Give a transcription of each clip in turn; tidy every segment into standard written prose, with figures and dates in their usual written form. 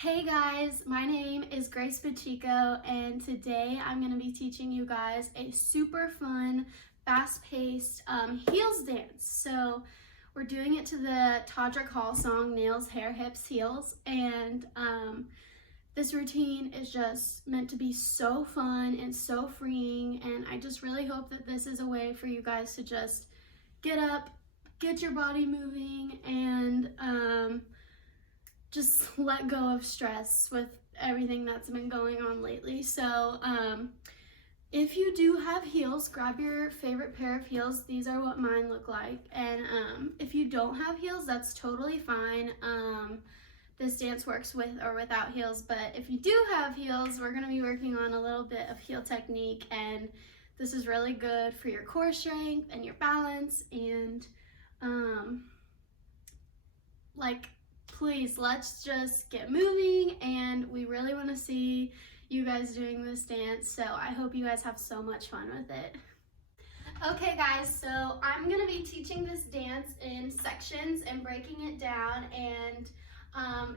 Hey guys, my name is Grace Pacheco, and today I'm going to be teaching you guys a super fun, fast-paced heels dance. So we're doing it to the Todrick Hall song, Nails, Hair, Hips, Heels, and this routine is just meant to be so fun and so freeing, and I just really hope that this is a way for you guys to just get up, get your body moving, and just let go of stress with everything that's been going on lately. So if you do have heels, grab your favorite pair of heels. These are what mine look like. And if you don't have heels, that's totally fine. This dance works with or without heels, but if you do have heels, we're gonna be working on a little bit of heel technique, and this is really good for your core strength and your balance, and please, let's just get moving, and we really want to see you guys doing this dance, so I hope you guys have so much fun with it. Okay guys, so I'm going to be teaching this dance in sections and breaking it down, and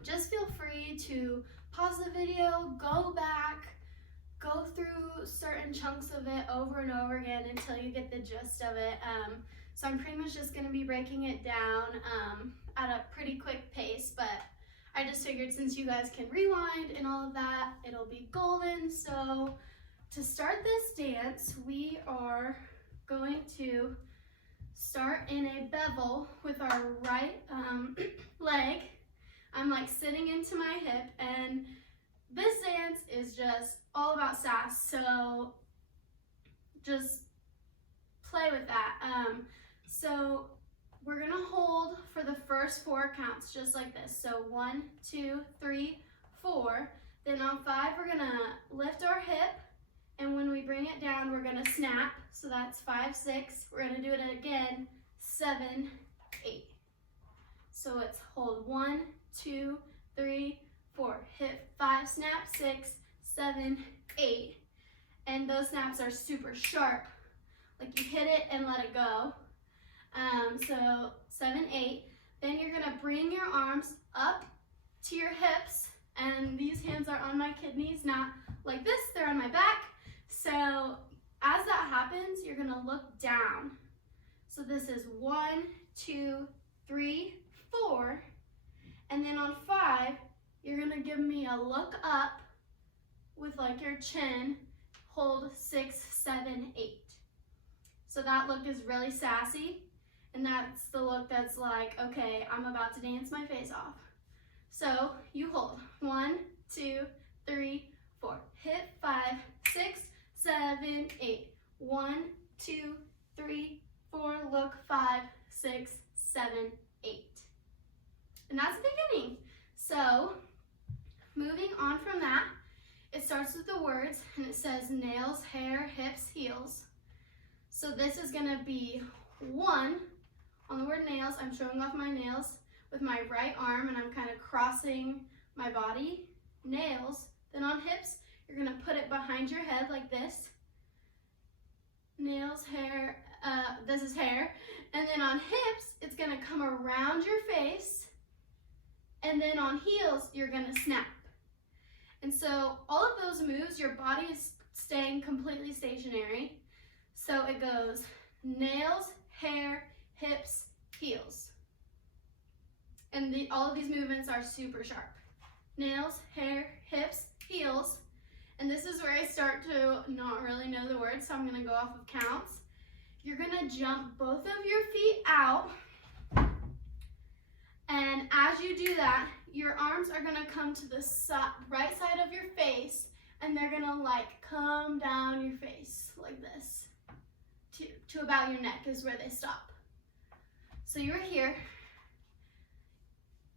just feel free to pause the video, go back, go through certain chunks of it over and over again until you get the gist of it. So I'm pretty much just going to be breaking it down at a pretty quick pace, but I just figured since you guys can rewind and all of that, it'll be golden. So to start this dance, we are going to start in a bevel with our right leg. I'm like sitting into my hip, and this dance is just all about sass, so just play with that. So we're gonna hold for the first 4 counts, just like this. So 1, 2, 3, 4. Then on 5, we're gonna lift our hip, and when we bring it down, we're gonna snap. So that's 5, 6. We're gonna do it again, 7, 8. So it's hold 1, 2, 3, 4. Hit 5, snap, 6, 7, 8. And those snaps are super sharp. Like you hit it and let it go. So 7, 8. Then you're gonna bring your arms up to your hips, and these hands are on my kidneys, not like this, they're on my back. So as that happens, you're gonna look down. So this is 1, 2, 3, 4. And then on 5, you're gonna give me a look up with like your chin, hold 6, 7, 8. So that look is really sassy, and that's the look that's like, okay, I'm about to dance my face off. So you hold 1, 2, 3, 4. Hit 5, 6, 7, 8. 1, 2, 3, 4. Look 5, 6, 7, 8. And that's the beginning. So moving on from that, it starts with the words, and it says nails, hair, hips, heels. So this is gonna be 1 on the word nails. I'm showing off my nails with my right arm, and I'm kind of crossing my body. Nails. Then on hips, you're gonna put it behind your head like this. Nails, hair, this is hair. And then on hips, it's gonna come around your face. And then on heels, you're gonna snap. And so all of those moves, your body is staying completely stationary. So it goes nails, hair, hips, heels. And all of these movements are super sharp. Nails, hair, hips, heels. And this is where I start to not really know the words, so I'm gonna go off of counts. You're gonna jump both of your feet out. And as you do that, your arms are gonna come to the right side of your face, and they're gonna like come down your face like this. To about your neck is where they stop. So you're here.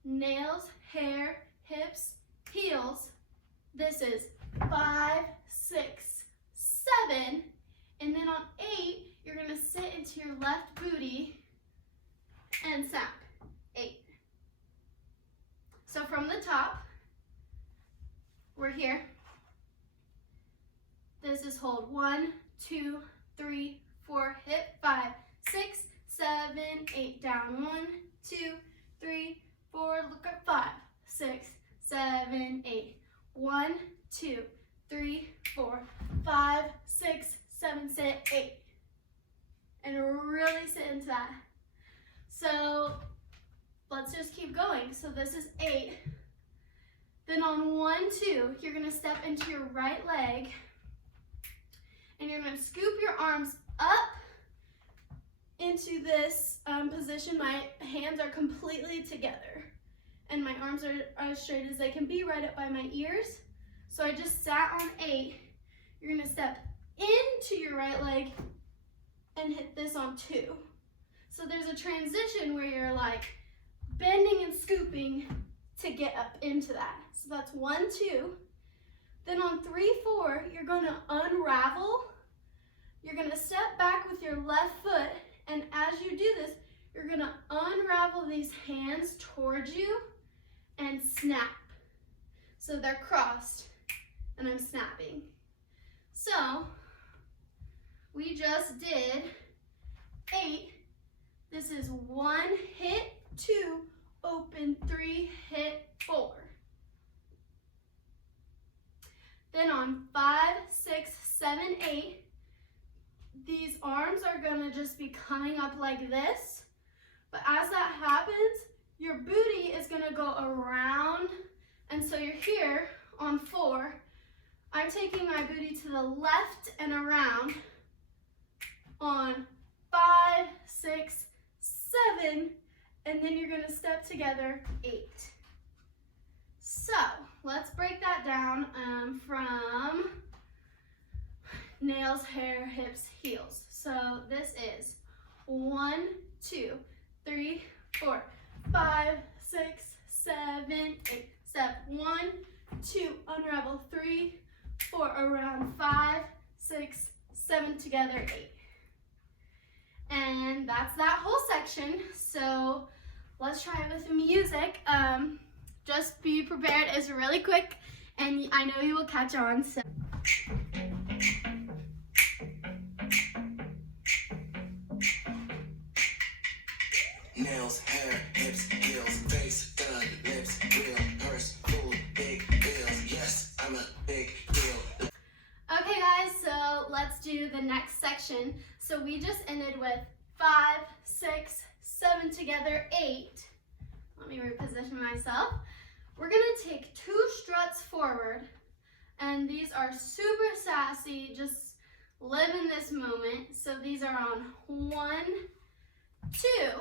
Nails, hair, hips, heels. This is 5, 6, 7. And then on 8, you're gonna sit into your left booty and snap. 8. So from the top, we're here. This is hold 1, 2, 3, 4, hit 5, 6, 7, 8, down 1, 2, 3, 4, look at 5, 6, 7, 7, 8. 1, 2, 3, 4, 5, 6, 7, sit, 8. And really sit into that. So let's just keep going. So this is 8. Then on 1, 2, you're gonna step into your right leg and you're gonna scoop your arms up into this position. My hands are completely together and my arms are as straight as they can be, right up by my ears. So I just sat on 8. You're gonna step into your right leg and hit this on 2. So there's a transition where you're like bending and scooping to get up into that. So that's 1, 2. Then on 3, 4, you're gonna unravel. You're gonna step back with your left foot, and as you do this, you're gonna unravel these hands towards you and snap. So they're crossed, and I'm snapping. So we just did 8. This is 1, hit, 2, open, 3, hit, 4. Then on 5, 6, 7, 8, these arms are gonna just be coming up like this. But as that happens, your booty is gonna go around. And so you're here on 4. I'm taking my booty to the left and around on 5, 6, 7, and then you're gonna step together 8. So let's break that down from nails, hair, hips, heels. So this is 1, 2, 3, 4, 5, 6, 7, 8. Step 1, 2, unravel, 3, 4, around, 5, 6, 7, together, 8. And that's that whole section. So let's try it with the music. Just be prepared. It's really quick and I know you will catch on. So nails, hair, hips, heels, face, gun, lips, real, purse, full, big bills. Yes, I'm a big deal. Okay guys, so let's do the next section. So we just ended with 5, 6, 7 together, 8. Let me reposition myself. We're gonna take 2 struts forward, and these are super sassy, just live in this moment. So these are on 1, 2.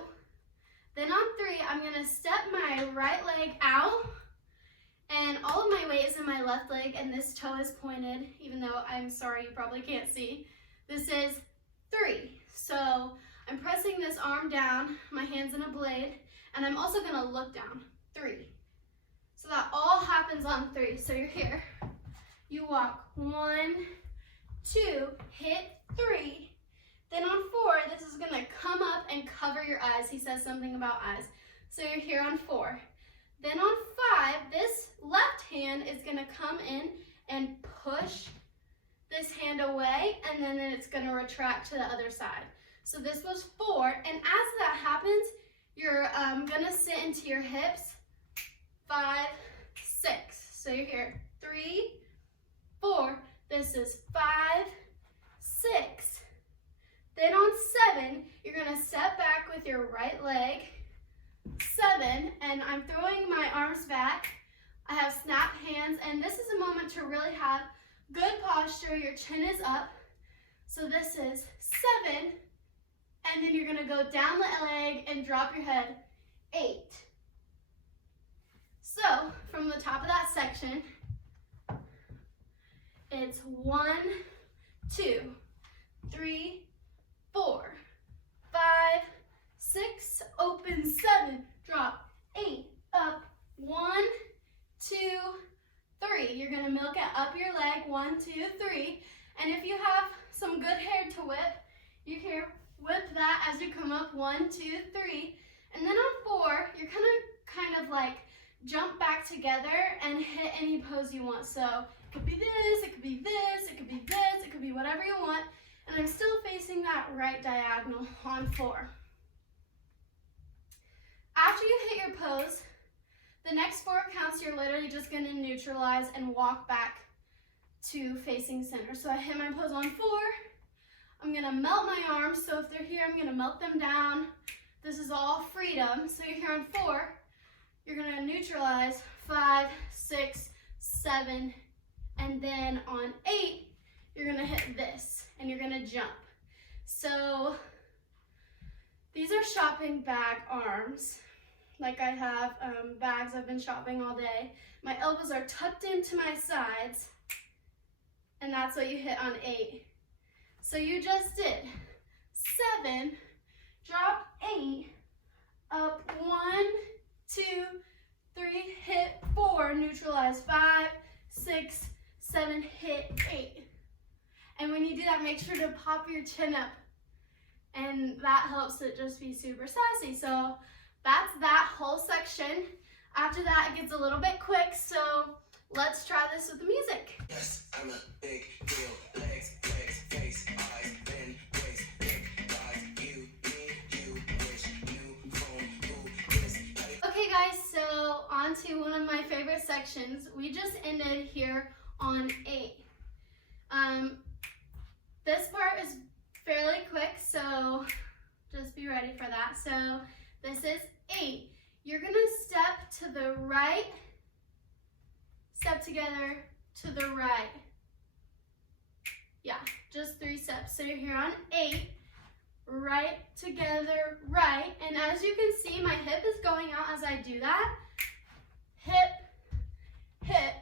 Then on 3, I'm gonna step my right leg out, and all of my weight is in my left leg, and this toe is pointed, even though I'm sorry, you probably can't see. This is 3. So I'm pressing this arm down, my hand's in a blade, and I'm also gonna look down, 3. So that all happens on 3. So you're here, you walk 1, 2, hit 3. Then on 4, this is gonna come up and cover your eyes. He says something about eyes. So you're here on 4. Then on 5, this left hand is gonna come in and push this hand away, and then it's gonna retract to the other side. So this was 4, and as that happens, you're gonna sit into your hips, 5, 6. So you're here, 3, 4. This is 5, 6. Then on 7, you're gonna step back with your right leg, 7, and I'm throwing my arms back. I have snap hands, and this is a moment to really have good posture. Your chin is up. So this is 7, and then you're gonna go down the leg and drop your head, 8. So from the top of that section, it's 1, 2, 3, 4, 5, 6, open, 7, drop, 8, up, 1, 2, 3. You're gonna milk it up your leg, 1, 2, 3. And if you have some good hair to whip, you can whip that as you come up, 1, 2, 3. And then on 4, you're kind of like jump back together and hit any pose you want. So it could be this, it could be this, it could be this, it could be whatever you want. And I'm still facing that right diagonal on 4. After you hit your pose, the next 4 counts, you're literally literally just gonna neutralize and walk back to facing center. So I hit my pose on 4. I'm gonna melt my arms. So if they're here, I'm gonna melt them down. This is all freedom. So you're here on 4. You're gonna neutralize 5, 6, 7, and then on 8, you're gonna hit this and you're gonna jump. So these are shopping bag arms. Like I have bags I've been shopping all day. My elbows are tucked into my sides, and that's what you hit on 8. So you just did 7, drop 8, up 1, 2, 3, hit 4, neutralize 5, 6, 7, hit 8. And when you do that, make sure to pop your chin up, and that helps it just be super sassy. So that's that whole section. After that, it gets a little bit quick, so let's try this with the music. Yes, I'm a big deal. Legs, legs, face, eyes, then waist, big thighs. You, me, you, wish, you, phone, who, this, Okay guys, so on to one of my favorite sections. We just ended here on 8. This part is fairly quick, so just be ready for that. So this is 8. You're gonna step to the right, step together to the right. Yeah, just 3 steps. So you're here on 8, right together, right. And as you can see, my hip is going out as I do that. Hip, hip.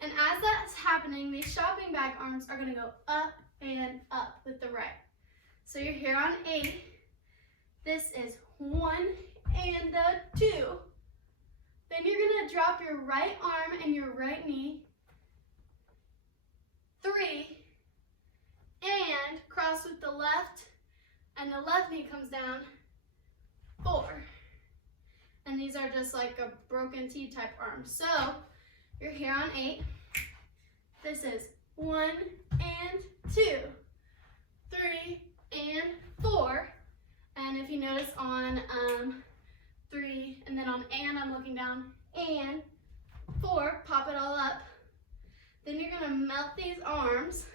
And as that's happening, these shopping bag arms are gonna go up and up with the right. So you're here on 8. This is 1 and a 2. Then you're gonna drop your right arm and your right knee. 3, and cross with the left, and the left knee comes down. 4. And these are just like a broken T type arm. So you're here on 8. This is 1 and 2, 3 and 4. And if you notice on 3 and then on and, I'm looking down, and 4, pop it all up. Then you're gonna melt these arms.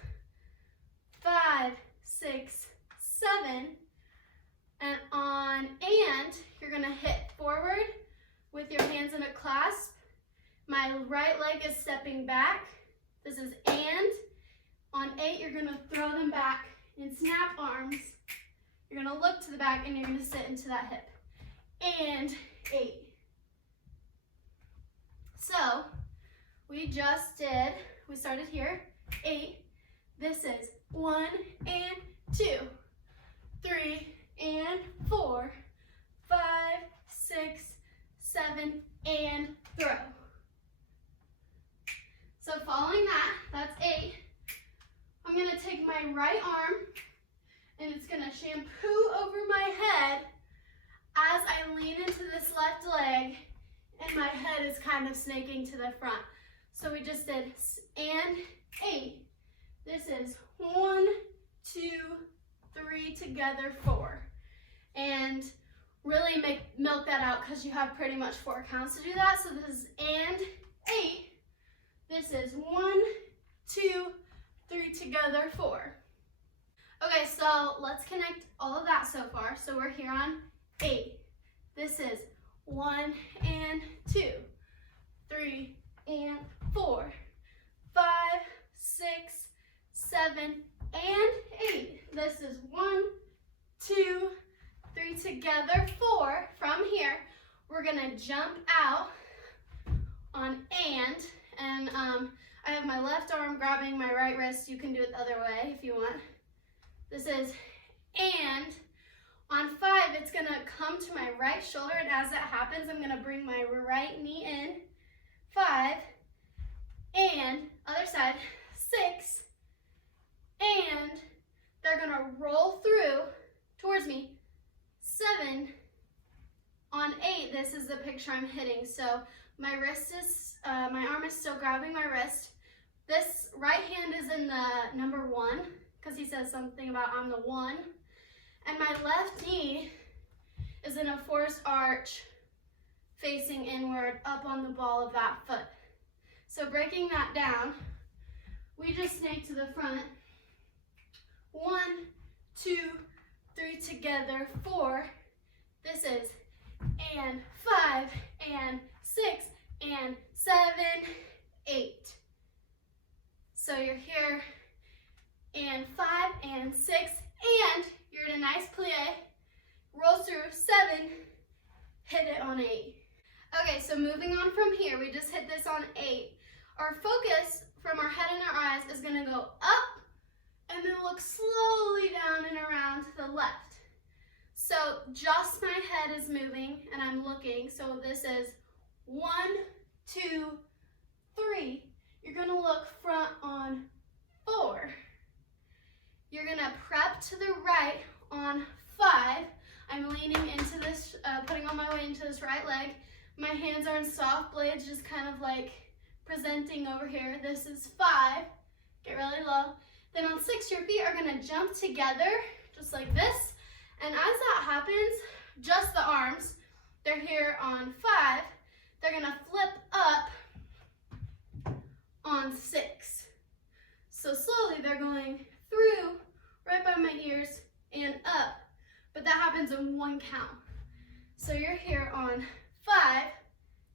5, 6, 7. And on and, you're gonna hit forward with your hands in a clasp. My right leg is stepping back. This is and. On 8, you're gonna throw them back in snap arms. You're gonna look to the back and you're gonna sit into that hip. And 8. So we just did, we started here, 8. This is 1 and 2, 3 and 4, 5, 6, 7, and throw. So following that, that's 8. I'm gonna take my right arm and it's gonna shampoo over my head as I lean into this left leg, and my head is kind of snaking to the front. So we just did and 8. This is 1, 2, 3 together, 4. And really milk that out because you have pretty much 4 counts to do that. So this is and 8. This is 1, 2, 3 together, 4. Okay, so let's connect all of that so far. So we're here on 8. This is 1 and 2, 3 and 4, 5, 6, 7, and 8. This is 1, 2, 3 together, 4. From here, we're gonna jump out on and I have my left arm grabbing my right wrist. You can do it the other way if you want. This is and. On 5, it's gonna come to my right shoulder, and as that happens, I'm gonna bring my right knee in. 5, and other side, 6, and they're gonna roll through towards me. 7, on 8, this is the picture I'm hitting. So my arm is still grabbing my wrist. This right hand is in the number 1, because he says something about I'm the 1. And my left knee is in a forced arch facing inward up on the ball of that foot. So breaking that down, we just snake to the front. 1, 2, 3 together, 4. This is and 5 and 6 and 7, 8. So you're here and 5 and 6 and you're in a nice plie. Roll through 7, hit it on 8. Okay, so moving on from here, we just hit this on 8. Our focus from our head and our eyes is going to go up and then look slowly down and around to the left. So just my head is moving and I'm looking. So this is 1, 2, 3. You're going to look front on 4. You're going to prep to the right on 5. I'm leaning into this, putting all my weight into this right leg. My hands are in soft blades, just kind of like presenting over here. This is 5. Get really low. Then on 6, your feet are going to jump together, just like this. And as that happens, just the arms, they're here on 5. They're going to flip up on 6. So slowly they're going through, right by my ears, and up. But that happens in 1 count. So you're here on 5,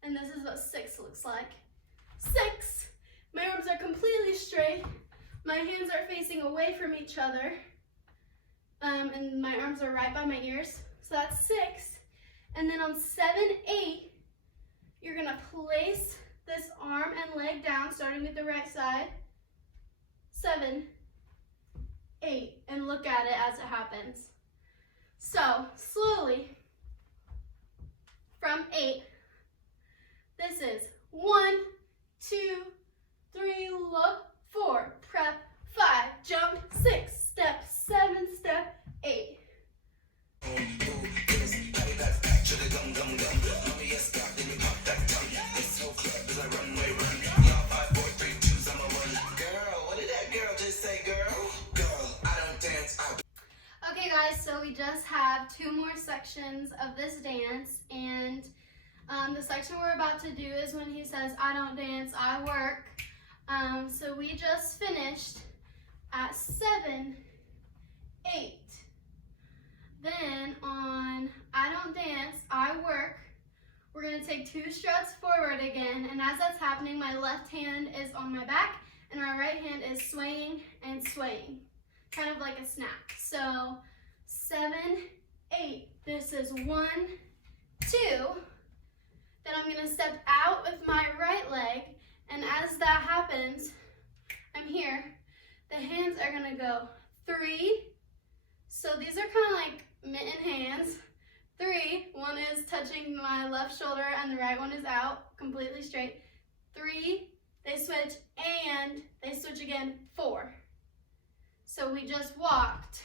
and this is what 6 looks like. 6. My arms are completely straight. My hands are facing away from each other. And my arms are right by my ears. So that's 6. And then on 7, 8, you're going to place this arm and leg down, starting with the right side. 7, 8, and look at it as it happens. So slowly, from 8, this is 1, 2, 3, look, 4, prep, 5, jump, 6, step, 7, step, 8. Okay guys, so we just have 2 more sections of this dance, and the section we're about to do is when he says, I don't dance, I work. So we just finished at 7, 8. Then on I don't dance, I work, we're going to take 2 struts forward again, and as that's happening, my left hand is on my back and my right hand is swaying and swaying, kind of like a snap. So 7, 8, this is 1, 2, then I'm going to step out with my right leg, and as that happens, I'm here, the hands are going to go 3, so these are kind of like mitten hands, 3, one is touching my left shoulder and the right one is out, completely straight, 3, they switch, and they switch again, 4. So we just walked.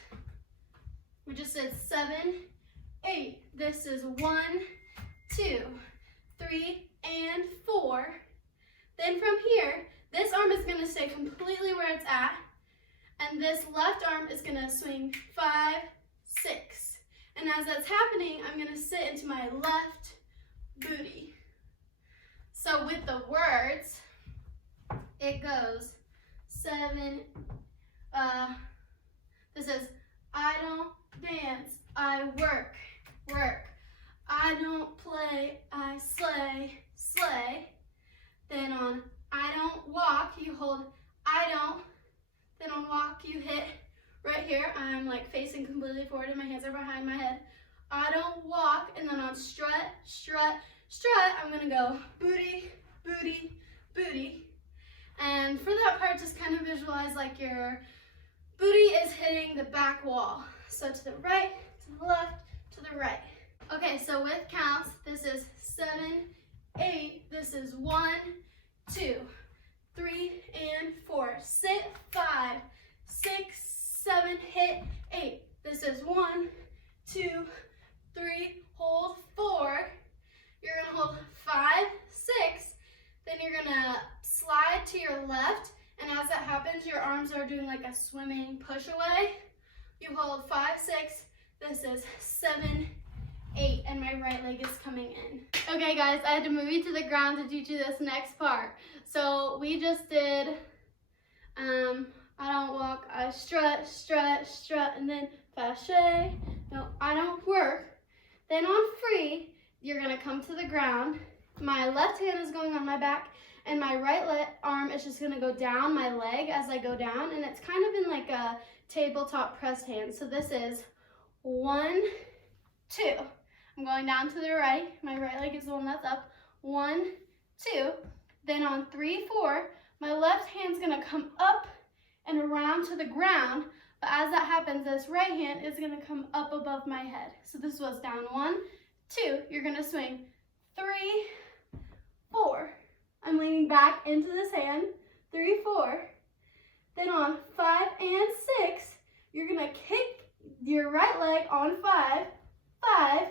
We just said 7, 8. This is 1, 2, 3, and 4. Then from here, this arm is going to stay completely where it's at, and this left arm is going to swing 5, 6. And as that's happening, I'm going to sit into my left booty. So with the words, it goes 7, this is I don't dance, I work, work. I don't play, I slay, slay. Then on I don't walk, you hold I don't. Then on walk, you hit right here. I'm like facing completely forward and my hands are behind my head. I don't walk. And then on strut, strut, strut, I'm going to go booty, booty, booty. And for that part, just kind of visualize like your booty is hitting the back wall. So to the right, to the left, to the right. Okay, so with counts, this is 7, 8. This is 1, 2, 3, and 4. Sit, 5, 6, 7, hit, 8. This is 1, 2, 3, hold, 4. You're gonna hold 5, 6. Then you're gonna slide to your left, and as that happens, your arms are doing like a swimming push away. You hold 5, 6. This is 7, 8, and my right leg is coming in. Okay guys, I had to move you to the ground to teach you this next part. So we just did, I don't walk, I strut, strut, strut, and then fâché. No, I don't work. Then on free, you're gonna come to the ground. My left hand is going on my back, and my right arm is just gonna go down my leg as I go down, and it's kind of in like a tabletop press hand. So this is 1, 2. I'm going down to the right. My right leg is the one that's up. 1, 2. Then on 3, 4, my left hand's gonna come up and around to the ground. But as that happens, this right hand is gonna come up above my head. So this was down 1, 2. You're gonna swing 3, 4. I'm leaning back into this hand. 3, 4. Then on 5 and 6, you're gonna kick your right leg on 5, 5.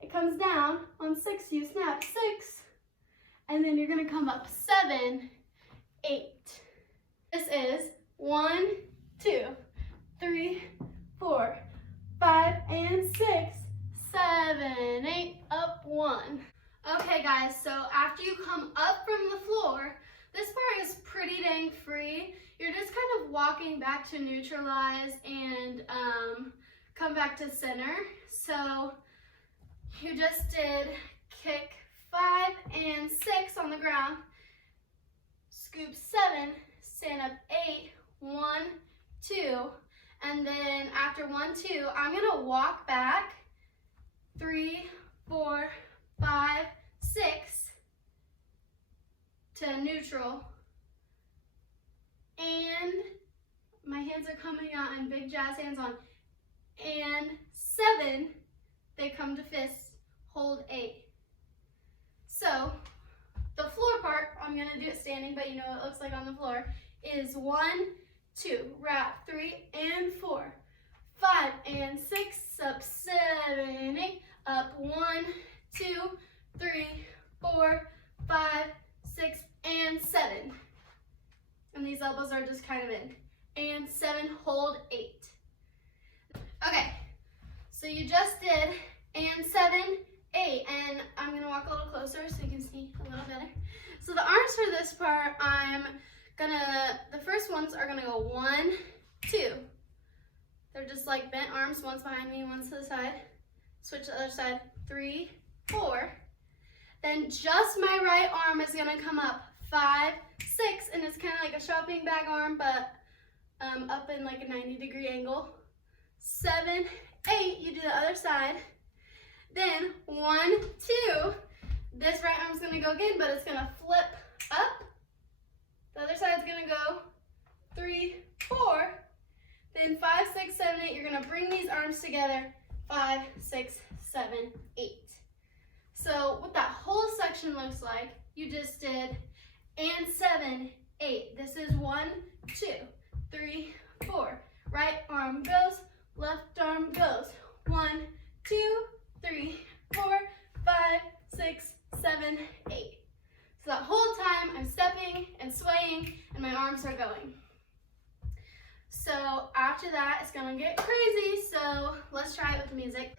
It comes down. On 6, you snap 6. And then you're gonna come up 7, 8. This is 1, 2, 3, 4, 5, and 6, 7, 8, up 1. Okay guys, so after you come up from the floor, this part is pretty dang free. You're just kind of walking back to neutralize and come back to center. So you just did kick 5 and 6 on the ground, scoop 7, stand up 8, 1, 2, and then after 1, 2, I'm gonna walk back 3, 4, 5, 6 to neutral, and my hands are coming out and big jazz hands on, and 7, they come to fists, hold 8. So the floor part, I'm gonna do it standing, but you know what it looks like on the floor, is 1, 2, wrap 3 and 4, 5 and 6, up 7, 8, up 1, 2, 3, 4, 5, 6, and 7. And these elbows are just kind of in. And 7, hold 8. Okay, so you just did and 7, 8, and I'm gonna walk a little closer so you can see a little better. So the arms for this part, the first ones are gonna go 1, 2. They're just like bent arms, one's behind me, one's to the side. Switch to the other side, 3, 4. Then just my right arm is gonna come up, 5, 6, and it's kind of like a shopping bag arm, but up in like a 90-degree angle. 7, 8, you do the other side. Then 1, 2, this right arm's gonna go again, but it's gonna flip up. The other side's gonna go 3, 4. Then 5, 6, 7, 8, you're gonna bring these arms together, 5, 6, 7, 8. So what that whole section looks like, you just did and 7, 8. This is 1, 2, 3, 4. Right arm goes, left arm goes. 1, 2, 3, 4, 5, 6, 7, 8. So that whole time I'm stepping and swaying and my arms are going. So after that, it's gonna get crazy. So let's try it with the music.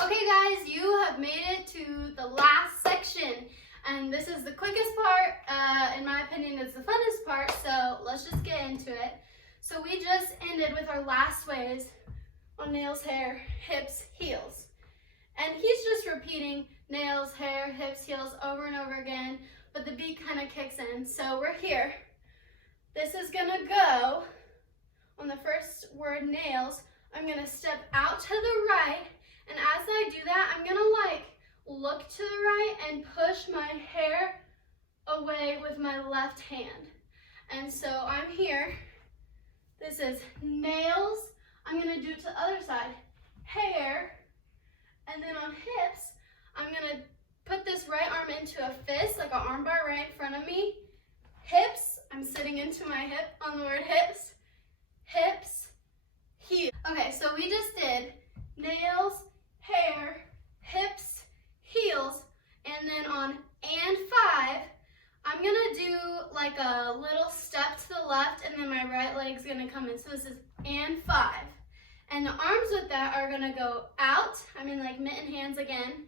Okay guys, you have made it to the last section, and this is the quickest part. In my opinion, it's the funnest part, so let's just get into it. So we just ended with our last sways on nails, hair, hips, heels. And he's just repeating nails, hair, hips, heels over and over again, but the beat kind of kicks in. So we're here. This is gonna go on the first word, nails. I'm gonna step out to the right. And as I do that, I'm gonna like look to the right and push my hair away with my left hand. And so I'm here. This is nails. I'm gonna do it to the other side. Hair. And then on hips, I'm gonna put this right arm into a fist, like an arm bar right in front of me. hips. I'm sitting into my hip on the word hips. Hips, heels. Okay, so we just did nails, hair, hips, heels, and then on and 5, I'm gonna do like a little step to the left, and then my right leg's gonna come in. So this is and 5. And the arms with that are gonna go out, I mean like mitten hands again,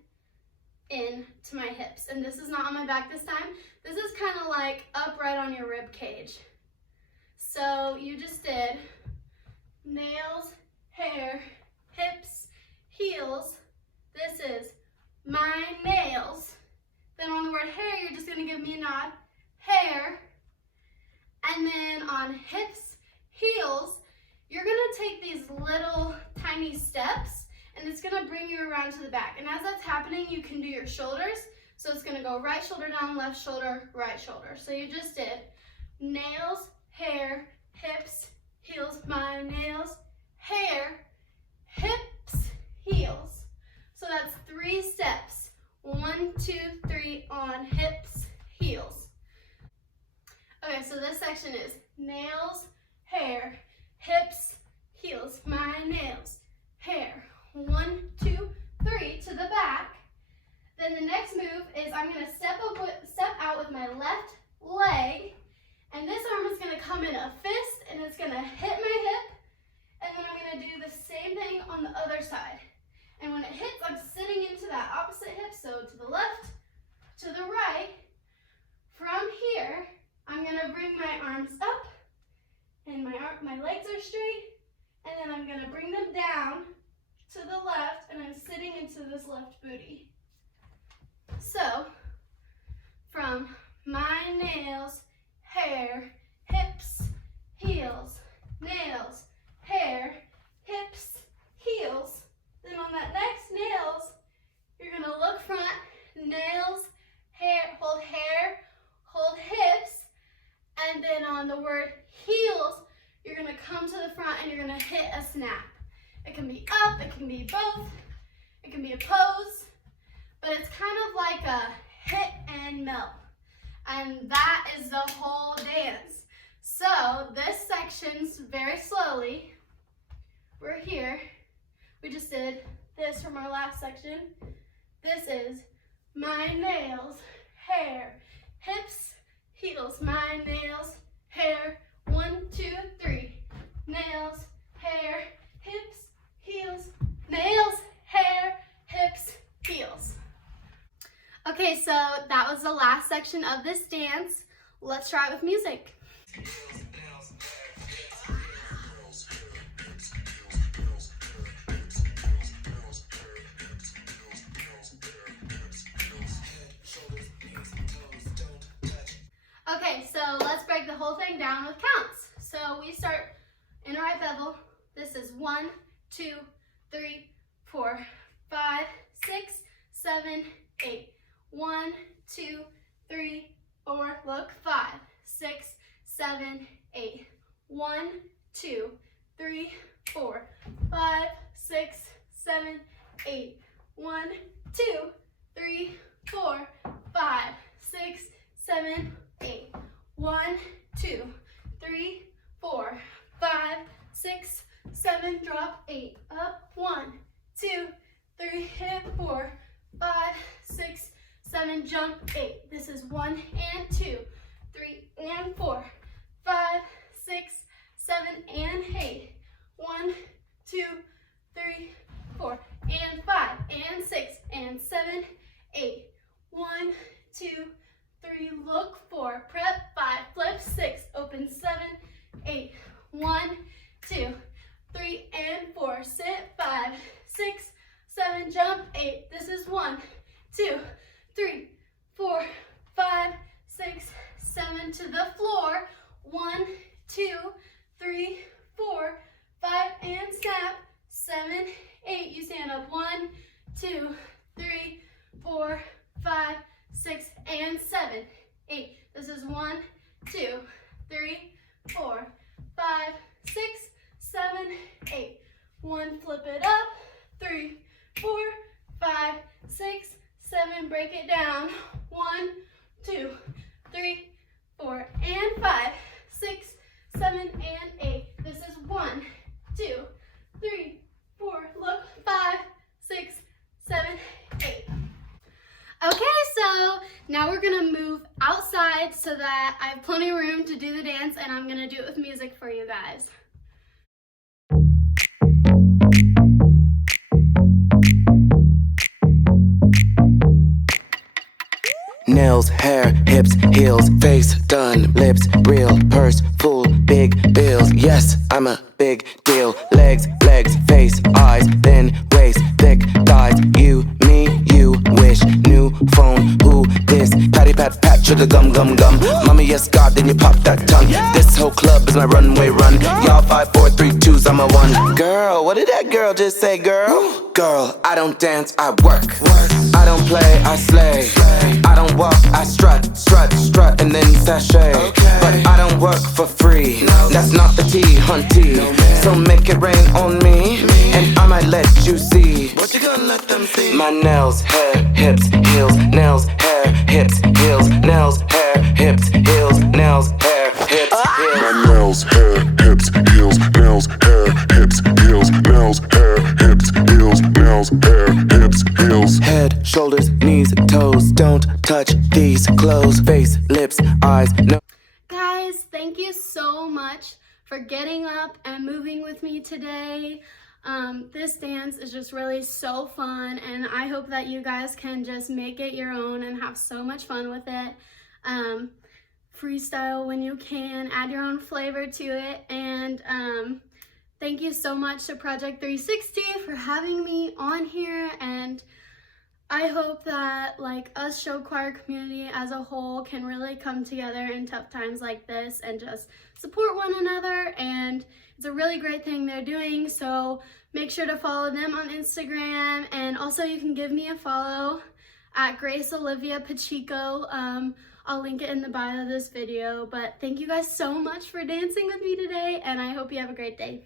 in to my hips. And this is not on my back this time. This is kind of like upright on your rib cage. So you just did nails, hair, hips, heels. This is my nails. Then on the word hair, you're just gonna give me a nod. Hair. And then on hips, heels, you're gonna take these little tiny steps and it's gonna bring you around to the back. And as that's happening, you can do your shoulders. So it's gonna go right shoulder down, left shoulder, right shoulder. So you just did nails, hair, hips, heels, my nails, hair, hips, heels. So that's 3 steps. 1, 2, 3 on hips, heels. Okay, so this section is nails, hair, hips, heels, my nails, hair. 1, 2, 3 to the back. Then the next move is I'm gonna step out with my left leg, and this arm is gonna come in a fist, and it's gonna hit my hip, and then I'm gonna do the same thing on the other side. And when it hits, I'm sitting into that opposite hip, so to the left, to the right. From here, I'm gonna bring my arms up, and my legs are straight, and then I'm gonna bring them down to the left, and I'm sitting into this left booty. So, from my nails, hair, hips, heels, nails, hair, hips, heels. Then on that next nails, you're gonna look front, nails, hair, hold hips, and then on the word heels, you're gonna come to the front and you're gonna hit a snap. It can be up, it can be both, it can be a pose, but it's kind of like a hit and melt. And that is the whole dance. So this section's very slowly. We're here. We just did this from our last section. This is my nails, hair, hips, heels, my nails, hair. 1, 2, 3. Nails, hair, hips, heels, nails, hair, hips, heels. Okay, so that was the last section of this dance. Let's try it with music. Okay, so let's break the whole thing down with counts. So we start in a right bevel. This is 1, 2, 3, 4, 5, 6, 7, 8. 1, 2, 3, 4, look, 5, 6, 7, 8. 1, 2, 3, 4, 5, 6, 7, 8. 1, 2, 3, 4, 5, 6, 7, 8. 1, 2, 3, 4, 5, 6, 7, drop 8. Up, 1, 2, 3, hit 4, 5, 6, 7, jump 8. This is 1 and 2, 3 and 4, 5, 6, 7 and 8. 1, 2, 3, 4 and 5 and 6 and 7, 8. 1, 2, 3, look 4, prep 5, flip 6, open 7, 8. 1, 2, 3 and 4, sit 5, 6, 7, jump 8. This is 1, 2, 3, 4, 5, 6, 7 to the floor. 1, 2, 3, 4, 5 and snap. 7, 8. You stand up. 1, 2, 3, 4, 5, 6 and 7, 8. This is 1, 2, 3, 4, 5, 6, 7, 8. 1, flip it up. 3, 4, 5, 6, 7, break it down. 1, 2, 3, 4 and so that I have plenty of room to do the dance, and I'm gonna do it with music for you guys. Nails, hair, hips, heels, face done, lips real, purse full, big bills. Yes, I'm a big deal. Legs, face, eyes, thin waist, thick thighs. You, me, you wish. New phone, who this? Patty pat pat, sugar gum gum gum. Mommy, yes God, then you pop that tongue. This whole club is my runway run. Y'all 5, 4, 3, 2s, I'm a 1. Girl, what did that girl just say, girl? Girl, I don't dance, I work. I don't play, I slay. I don't walk, I strut, and then sashay. But I don't work for free. That's not the tea, hunty. So make it rain on me, and I might let you see. What you gonna let them see? My nails, hair, hips, heels. Nails, hair, hips, heels. Nails, hair, hips, heels. Nails, hair, hips, heels. My nails, hair, hips, heels. Nails, hair, hips, heels. Nails, hair, hips, heels. Nails, hair, hips, heels. Head, shoulders, knees, toes. Don't touch these clothes. Face, lips, eyes. No. Guys, thank you so much for getting up and moving with me today. This dance is just really so fun, and I hope that you guys can just make it your own and have so much fun with it. Freestyle when you can, add your own flavor to it, and thank you so much to Project 360 for having me on here, and I hope that like us show choir community as a whole can really come together in tough times like this and just support one another, and it's a really great thing they're doing, so make sure to follow them on Instagram, and also you can give me a follow at Grace Olivia Pacheco. I'll link it in the bio of this video, but thank you guys so much for dancing with me today, and I hope you have a great day.